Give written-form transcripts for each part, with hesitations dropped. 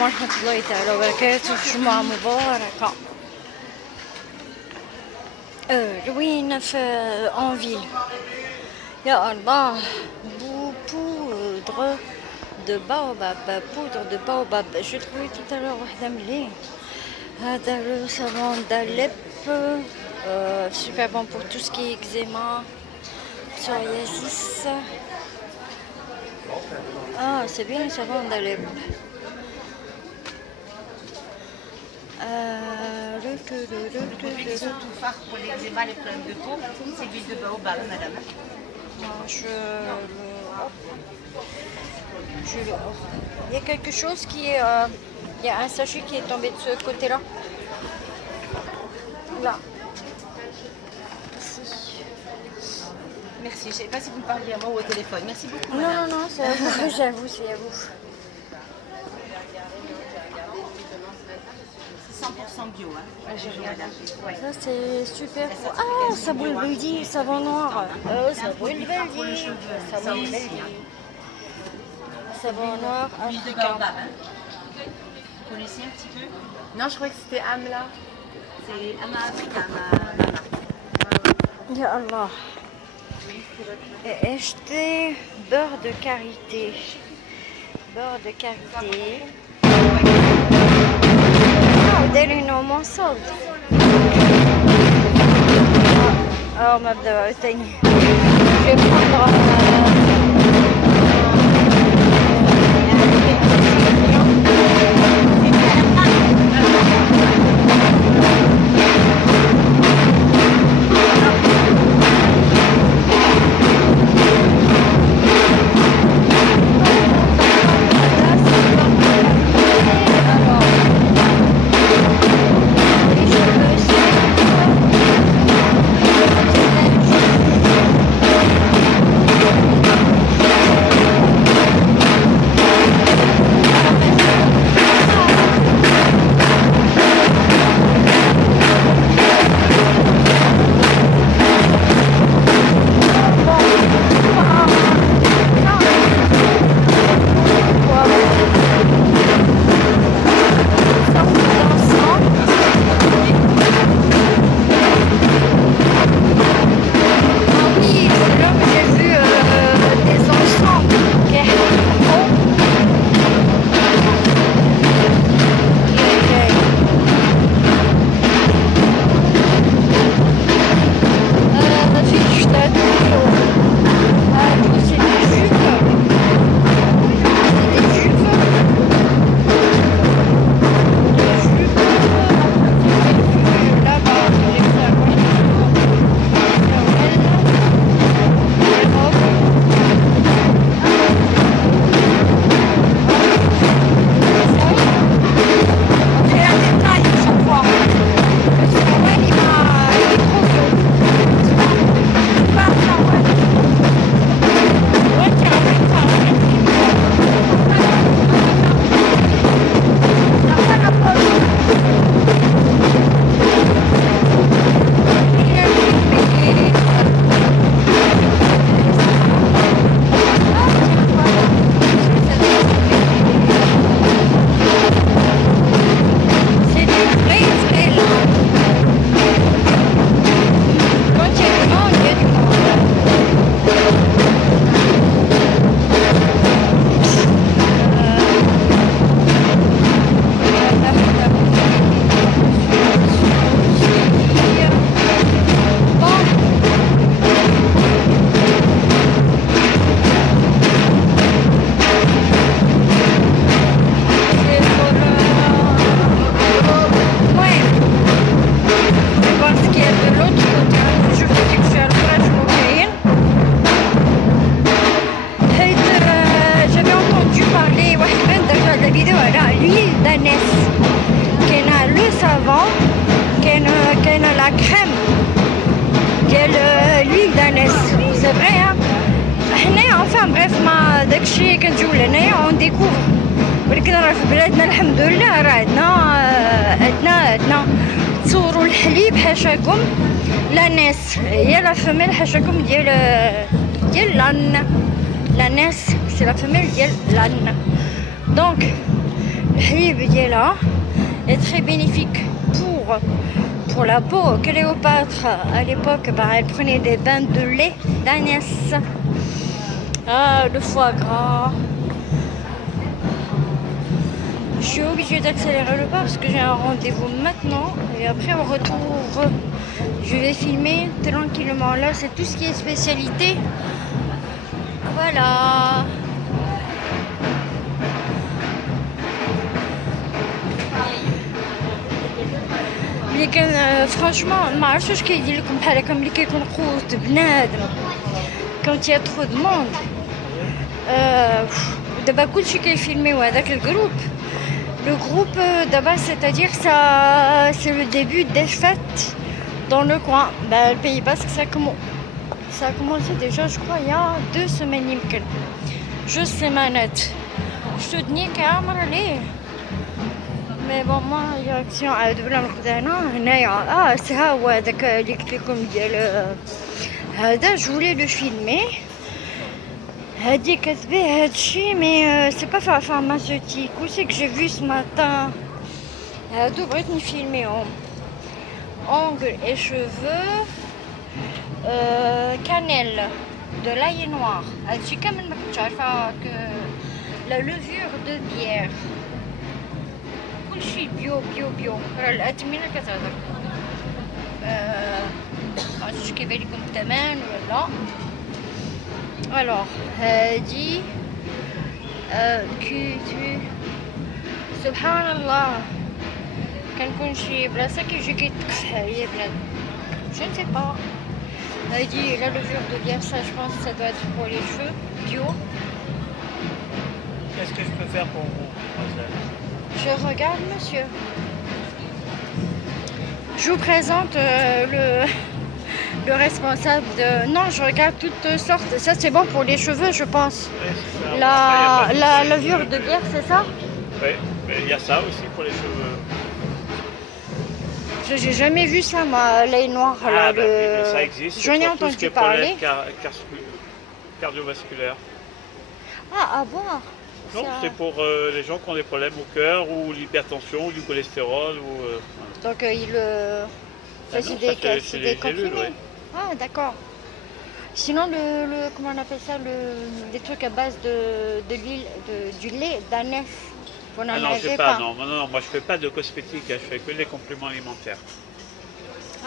ورحمة الله تعالى وبركاته. جمعة مباركة. روينا في انفيل. يا الله. poudre de baobab. Je trouvais tout à l'heure واحدة مليح. هذا le savon d'Alep. Super bon pour tout ce qui est eczéma, psoriasis. Ah, c'est bien le savon d'Alep. Surtout phare pour l'eczéma, les problèmes de peau, c'est l'huile de baobab, madame. Non, il y a quelque chose qui est... il y a un sachet qui est tombé de ce côté-là. Là. Merci, je ne sais pas si vous me parlez à moi ou au téléphone. Merci beaucoup. Non, c'est à vous, j'avoue, c'est à vous. C'est 100% bio. Hein. Ouais. Ça, c'est super. Ah, savon Beldi, savon noir. Savon Beldi. Savon noir africain. Vous connaissez un petit peu? Non, je croyais que c'était Amla. C'est Ama Africa, Ya Allah. Et acheter beurre de karité. Beurre de karité. ودارينو موصل. مبدأ ثاني. Je vais prendre داكشي كنجيو لهنايا ونديكوفر، ولكن راه في بلادنا الحمد لله راه عندنا تصوروا الحليب حاشاكم لانيس، هي لا فميل حاشاكم ديال لان، لانيس سي لا فميل ديال لان. دونك الحليب ديالها est très bénéfique pour la peau. Cléopâtre à l'époque, bah, elle prenait des bains de lait d'ânesse. Ah, le foie gras. Je suis obligée d'accélérer le pas parce que j'ai un rendez-vous maintenant et après au retour je vais filmer tranquillement. Là c'est tout ce qui est spécialité. Voilà. لكن franchement ما عرفتش واش كيدير لكم بحال هكا ملي كيكون قوت بنادم quand il y a trop de monde. دابا كلشي كيفيلميو هذاك الجروب. Le groupe d'abord, c'est-à-dire ça, c'est le début des fêtes dans le coin. Ben, le Pays Basque, ça a commencé déjà, je crois, il y a 2 semaines. Je sais ma net. Je te dis caméra allez. Mais bon, moi, il y a action à double c'est ça, ouais, d'accord, les comme je voulais le filmer. هادي كتبيع هادشي مي سي با pharmaceutique. Où c'est que j'ai vu ce matin هادو بغيت نفيلميهم. Ongles et cheveux, cannelle, de l'ail noir. هادشي كامل ما كنتش عارفه la levure de bière. كلشي بيو بيو بيو. راه الأثمنة كتهضر. معرفتش كيبان لكم الثمن ولا. Alors, dit Subhanallah, كنكون شي بلاصة كيجي كيتكسح عليا بنادم. Je ne sais pas. Dit la levure de bière, ça je pense que ça doit être pour les cheveux, bio. Qu'est-ce que je peux faire pour vous, mademoiselle? Je regarde, monsieur. Je vous présente le responsable de... Non, je regarde toutes sortes. Ça, c'est bon pour les cheveux, je pense. Oui, c'est ça. La levure de bière, c'est ça? Oui, mais il y a ça aussi pour les cheveux. J'ai jamais vu ça, moi, l'ail noir. Là, ça existe. J'en ai pour tout ce qui entendu est parler. Cardiovasculaire. Ah, à boire. Non, Ça- c'est pour les gens qui ont des problèmes au cœur ou l'hypertension ou du cholestérol. Donc, Ah non, c'est ça, c'est des les gélules, comprimés. Ah, d'accord. Sinon, comment on appelle ça, des trucs à base de l'huile, du lait d'ânesse. Vous n'en Ah non, avez j'ai pas. pas. Non, moi je fais pas de cosmétiques, je fais que des compléments alimentaires.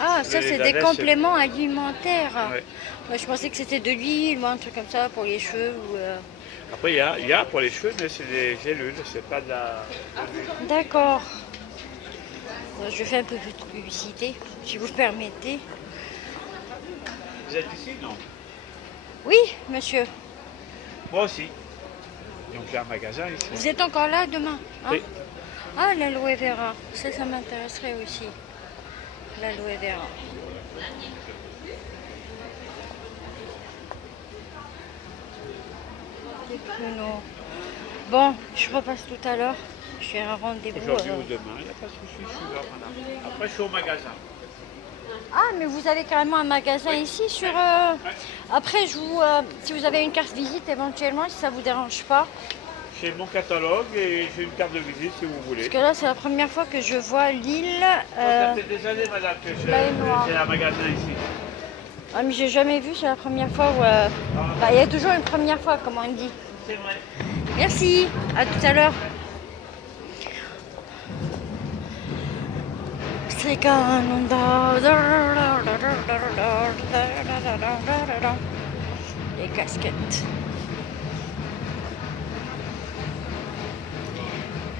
Ah, ça, Les c'est des d'ânesse, compléments alimentaires. Ouais. Moi, je pensais que c'était de l'huile ou un truc comme ça pour les cheveux. Après, il y a pour les cheveux, mais c'est des gélules, c'est pas de la. D'accord. Je fais un peu de publicité, si vous le permettez. Vous êtes ici, non? Oui, monsieur. Moi aussi. Donc j'ai un magasin ici. Vous êtes encore là demain, hein? Oui. Ah, l'aloe vera. Ça m'intéresserait aussi. L'aloe vera. Des pruneaux. Bon, je repasse tout à l'heure. J'ai un rendez-vous. Aujourd'hui ou demain, il n'y a pas de souci, je suis là, madame. Après, je suis au magasin. Ah, mais vous avez carrément un magasin ici sur... Après, si vous avez une carte visite éventuellement, si ça vous dérange pas. J'ai mon catalogue et j'ai une carte de visite si vous voulez. Parce que là, c'est la première fois que je vois l'île. Ça fait des années, madame, que j'ai un magasin ici. Ah, mais j'ai jamais vu, c'est la première fois où... bah, il y a toujours une première fois, comme on dit. C'est vrai. Merci, à tout à l'heure. C'est quand les casquettes.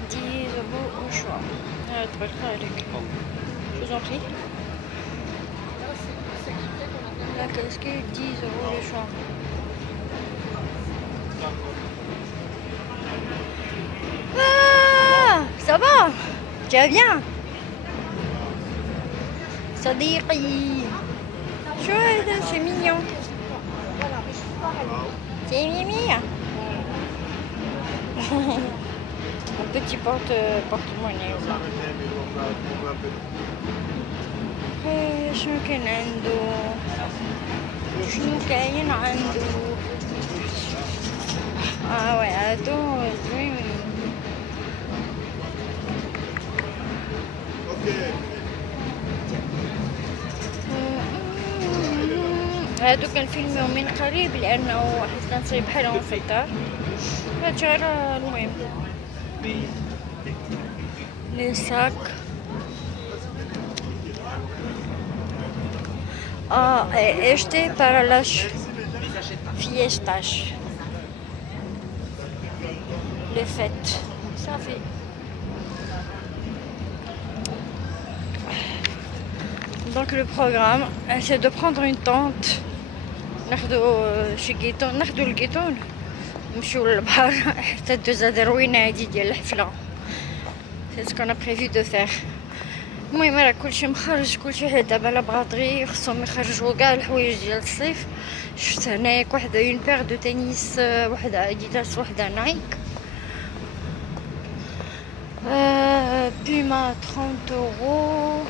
10 euros au choix. Je vous en prie. La casquette, 10 euros le choix. Ah, ça va? Tu vas bien? Sadiqi. Chouette, c'est mignon. C'est Mimi. Un petit porte-monnaie. شنو كان عنده؟ شنو كاين عنده؟ وي هادو زوينين. هادو كنفيلميهم من قريب لانه حيت كنصايب بحالهم في الدار. هادشي غير المهم لي ساك. Este para las fiestas, les fêtes. Ça fait. Donc le programme, c'est de prendre une tente. ناخدو شي كيتون، ناخدو الكيتون نمشيو للبحر حتى دوز هاد الروينة هادي ديال الحفلة. C'est ce qu'on a prévu de faire. المهم راه كلشي مخرج، كلشي حيت دابا لا بغاطري خصهم يخرجوا كاع الحوايج ديال الصيف. شفت هنايا وحده اون بير دو تنس، وحده اديداس، وحده نايك. بيما 30 اورو.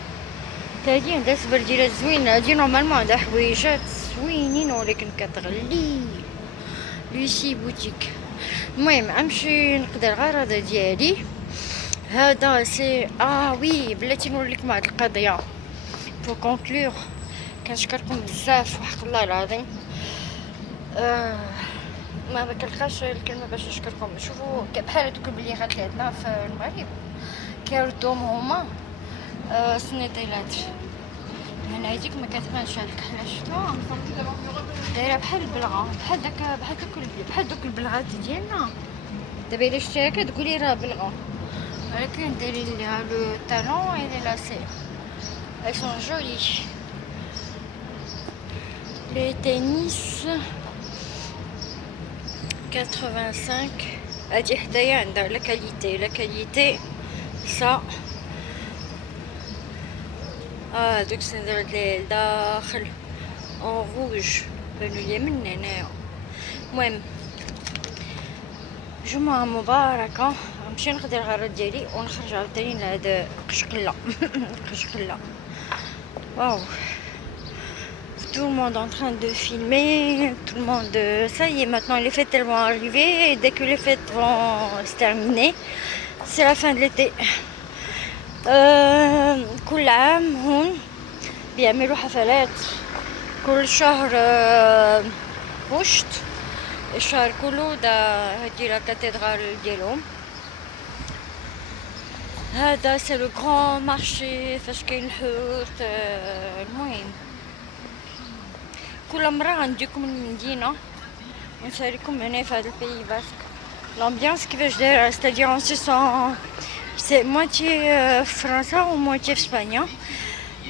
هادي عندها سبرديلات زوينه، هادي نورمالمون عندها حويجات زوينين ولكن كتغلي. لوسي بوتيك. المهم غنمشي نقضي الغرضه ديالي. هذا سي وي بلاتي نوريكم هاد القضيه بو كونكلور. كنشكركم بزاف وحق الله العظيم. ما كنلقاش الكلمه باش نشكركم. شوفوا بحال هادوك البليغات اللي عندنا في المغرب كيردوهم هما سنيطيلات. هنا هاديك ما كتبانش هاديك حنا شفتوها دايره بحال البلغه، بحال دوك البلغات ديالنا. دابا الا شتيها كتقولي راه بلغه، ولكن دايرين ليها لو talon et les lacets. Elles sont jolies. Les tennis 85. هادي حدايا عندها لا كاليتي صا. دوك سندرت لي داخل اون روج بانو لي من هنايا. المهم جمعة مباركة. نمشي نقضي الغرض ديالي ونخرج عاوتاني لهاد قشقلة. قشقلة واو. Tout le monde est en train de filmer, tout le monde, ça y est, maintenant les fêtes elles vont arriver et dès que les fêtes vont se terminer, c'est la fin de l'été. كل عام هون بيعملوا حفلات كل شهر وشت. الشهر كله دا هادي لا كاتدرال ديالهم. هذا سي لو غران مارشي فاش كاين الحوت. المهم كل مرة غنديكم المدينة ونساليكم هنا في هذا البي باسك. لامبيانس كيفاش دايرة، ستادير اون سي موتيي في فرنسا وموتيي في اسبانيا.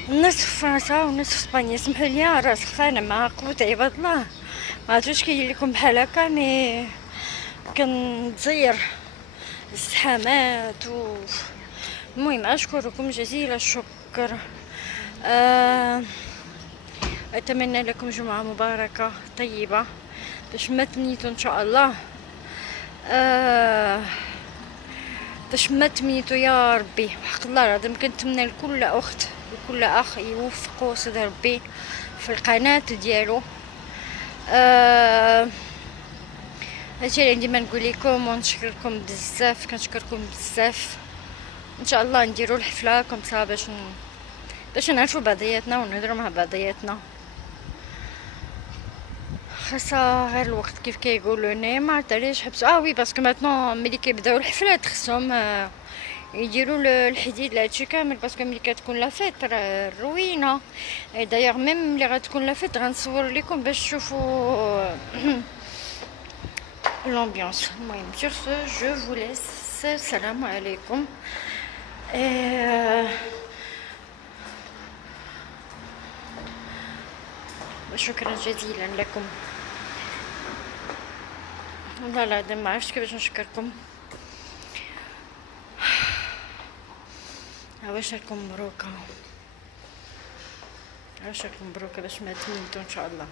الناس في فرنسا والناس في اسبانيا. سمحوا لي راه سخانة مع قوة عباد الله، ما عرفتش كيدير لكم بحال هكا، مي كنتزير الزحامات المهم اشكركم جزيل الشكر. اتمنى لكم جمعة مباركة طيبة باش ما تمنيتوا ان شاء الله. باش ما تمنيتوا يا ربي حق الله العظيم. كنتمنى لكل اخت وكل اخ يوفقوا صدر ربي في القناة ديالو. هادشي اللي عندي ما نقول لكم، ونشكركم بزاف. كنشكركم بزاف. ان شاء الله نديروا الحفله كومسا باش نعرفوا بعضياتنا ونهضروا مع بعضياتنا. خاصها غير الوقت كيف كيقولوا. ما عرفت علاش حبسوا. وي باسكو ماتنون ملي كيبداو الحفلات خصهم يديروا الحديد لهادشي كامل، باسكو ملي كتكون لا فيت راه روينه. دايوغ ميم ملي غتكون لا فيت غنصور لكم باش تشوفوا l'ambiance. المهم sur ce je vous laisse. السلام عليكم. شكرا جزيلا لكم. والله العظيم ما عرفتش كيفاش نشكركم. واش راكم مبروكه، باش ما تمنيتو ان شاء الله.